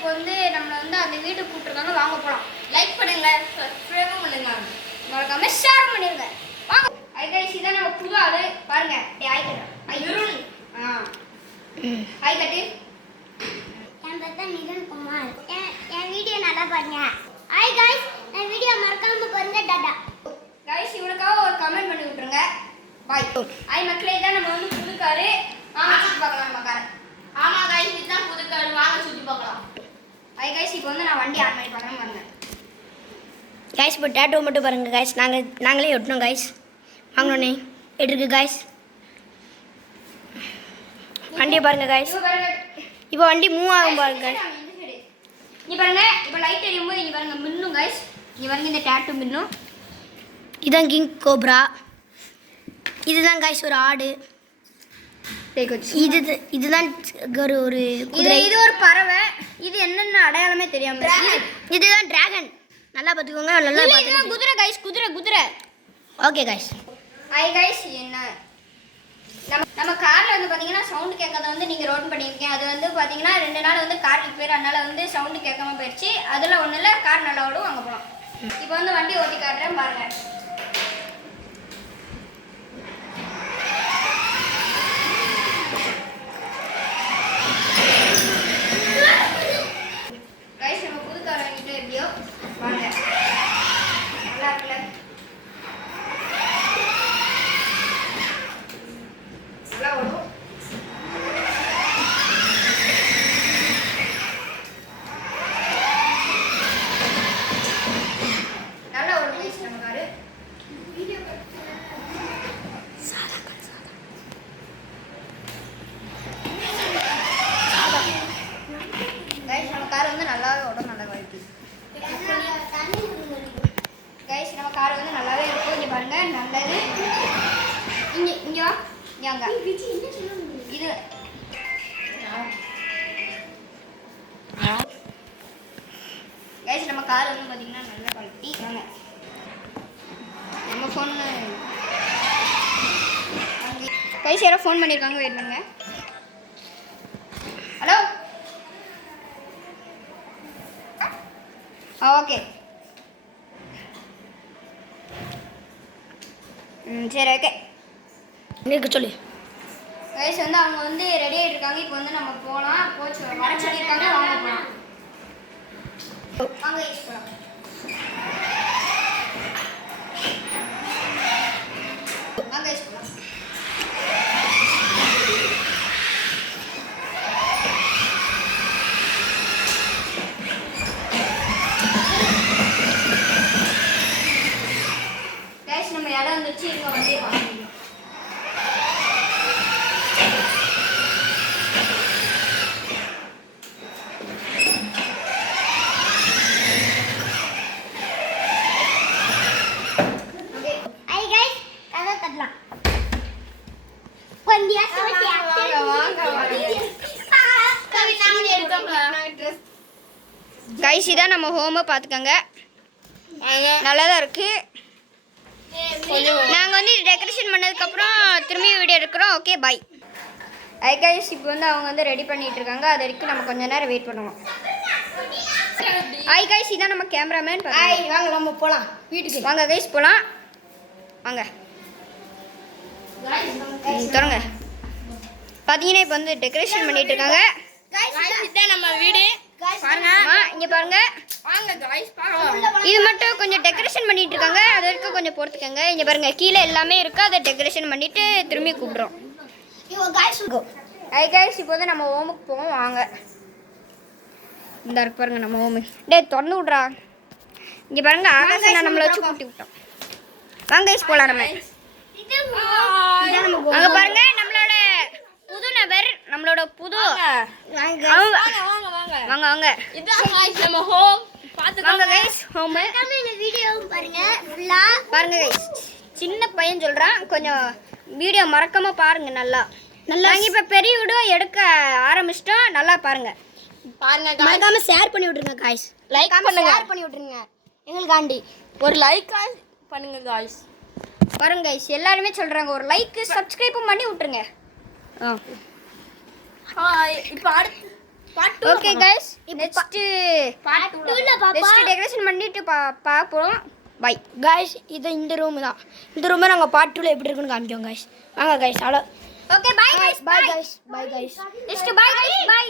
இப்போ வந்து நம்மளை வந்து அந்த வீட்டுக்கு கூப்பிட்டுருக்காங்க, வாங்க போகலாம். லைக் பண்ணுங்க, சப்ஸ்கிரைபும் பண்ணுங்க, மறக்காம ஷேர் பண்ணிடுங்க. வாங்க. ஐ கைஸ், இதான் நம்ம புது ஆளு பாருங்க. ஐ கட்டு ஐ கட்டு. என் பேர் தான் நிரன் குமார். என் வீடியோ நல்லா பாருங்க. ஹாய் गाइस, என் வீடியோ மறக்காம பாருங்க. டாடா गाइस, இவனுக்காக ஒரு கமெண்ட் பண்ணி விட்டுருங்க. பாய். ஹாய் மக்களே, இதான் நம்ம வந்து புது காரு. வாங்க சுத்தி பார்க்கலாம் நம்ம காரை. ஆமா गाइस, இதுதான் புது கார், வாங்க சுத்தி பார்க்கலாம். ஹாய் गाइस, இப்போ வந்து நான் வண்டி ஆன் பண்ணி பார்க்கறேன் பாருங்க. गाइस, இப்போ டேட்டோ மட்டும் பாருங்க गाइस. நாங்களே ஒட்டணும் गाइस. வாங்கனே எடுங்க गाइस. வண்டியை பாருங்க गाइस. இப்போ வண்டி மூவ் ஆகும் பாருங்க. நீ பாருங்க, இப்போ லைட் எரியும்போது இங்க பாருங்க மின்னும் गाइस. இங்க பாருங்க இந்த டாட்டூ மின்னும். இதான் கிங் கோப்ரா. இதுதான் गाइस ஒரு ஆடு. இதுதான் ஒரு இது ஒரு பறவை. இது என்னென்ன அடையாளமே தெரியாம. இதுதான் டிராகன். நல்லா பாத்துக்கோங்க. நல்லா பாத்துக்கோங்க. குதிரை गाइस, குதிரை. Okay guys. ஹாய் गाइस, என்ன நம்ம கார்ல வந்து பாத்தீங்கன்னா சவுண்ட் கேட்காத வந்து நீங்க ரோட் பண்ணிருக்கீங்க. அது வந்து பாத்தீங்கன்னா 2 நாள் வந்து கார் ரிப்பேர், அதனால வந்து சவுண்ட் கேட்காம போயிடுச்சு. அதுல ஒண்ணு இல்ல, கார் நல்லா ஓடும். வாங்க போலாம். இப்போ வந்து வண்டி ஓட்டி காட்டுறேன் பாருங்க. गाइस, நம்ம புது கார் வாங்கிட்டு எப்படியோ வாங்க. நல்லா இருக்குல்ல? நல்லா ஓடும். நல்லா ஓடும் गाइस நம்ம காரு. गाइस, நம்ம கார் வந்து நல்லாவே ஓடும், நல்லா குவாலிட்டி. गाइस, நம்ம கார் வந்து நல்லாவே இருக்கும். இங்க பாருங்க, நல்லது. இங்க வா. இங்க இது गाइस, நம்ம கார் வந்து பாத்தீங்கன்னா நல்ல குவாலிட்டி. வாங்க. நம்ம ஃபோன் गाइस, யாரோ ஃபோன் பண்ணிருக்காங்க, வெயிட் பண்ணுங்க. ஹலோ. ஓகே. சரி, ஓகே. எனக்கு சொல்லு गाइस, வந்து அவங்க வந்து ரெடி ஆயிட்டு இருக்காங்க. இப்போ வந்து நம்ம போலாம். போச்சு வர சொல்லிருக்காங்க, வாங்க போலாம். வாங்க गाइस போலாம். வாங்க गाइस போலாம். गाइस, நம்ம இடம் வந்துச்சு. இங்க வந்து வாங்க. गाइस, இதான் நம்ம ஹோம் பாத்துக்கங்க. நல்லா தான் இருக்கு. நாங்க வந்து டெக்கரேஷன் பண்ணதுக்கு அப்புறம் திரும்பி வீடியோ எடுக்கிறோம். Okay, by. ஐ गाइस, இப்போ வந்து அவங்க வந்து ரெடி பண்ணிட்டு இருக்காங்க. அது வரைக்கும் நம்ம கொஞ்ச நேரம் வெயிட் பண்ணுவோம். ஐ गाइस, இதான் நம்ம கேமராமேன். வாங்க நம்ம போலாம் வீட்டுக்கு. வாங்க गाइस போலாம். வாங்க. தொடங்க. பாத்தீங்கன்னா இப்போ வந்து டெக்கரேஷன் பண்ணிட்டு இருக்காங்க. இதான் நம்ம வீடு பாருங்க. இங்க பாருங்க. வாங்க गाइस பார்க்கலாம். இது மட்டும் கொஞ்சம் டெக்கரேஷன் பண்ணிட்டு இருக்காங்க. அது வரைக்கும் கொஞ்சம் பொறுத்துக்கங்க. இங்க பாருங்க, கீழே எல்லாமே இருக்கு. அதை டெக்கரேஷன் பண்ணிட்டு திரும்பி கூப்பிடுறோம். ஐ गाइस, இப்போ வந்து நம்ம ஹோமுக்கு போவோம். வாங்க. இந்த இருக்கு பாருங்க நம்ம ஹோமு. டேய் திறந்து விட்றா. இங்க பாருங்க, ஆகாசனா நம்மள வச்சு கூட்டி விட்டோம். வாங்க गाइस போலாம் நம்ம. அங்க பாருங்க, நம்மளோட புது நபர், நம்மளோட புது வாங்க வாங்க. இதான் गाइस நம்ம ஹோம். வாங்க गाइस ஹோம். இந்த வீடியோ பாருங்க ஃபுல்லா. பாருங்க गाइस, சின்ன பையன் சொல்றான், கொஞ்சம் வீடியோ மறக்காம பாருங்க. நல்லா நாங்க இப்ப பெரிய வீடியோ எடுக்க ஆரம்பிச்சிட்டோம். நல்லா பாருங்க. மறக்காம ஷேர் பண்ணி விட்டுருங்க गाइस. லைக் பண்ணுங்க. ஷேர் பண்ணி விட்டுருங்க எங்களுக்காண்டி. ஒரு லைக் பண்ணுங்க गाइस. பாருங்க गाइस, எல்லாரும் சொல்றாங்க ஒரு லைக் சப்ஸ்கிரைப் பண்ணி விட்டுருங்க. ஹாய். இப்போ அடுத்து ஓகே गाइस நெக்ஸ்ட் பார்ட் 2ல பாப்பா நெக்ஸ்ட் டெக்கரேஷன் பண்ணிட்டு பாப்போம் பை गाइस இது இந்த ரூம் தான். இந்த ரூமை நாங்கள் பார்ட் 2ல எப்படி இருக்குன்னு காமிக்கோம் गाइस. வாங்க guys. Hello. Okay bye guys Bye guys. Bye guys. Next bye guys by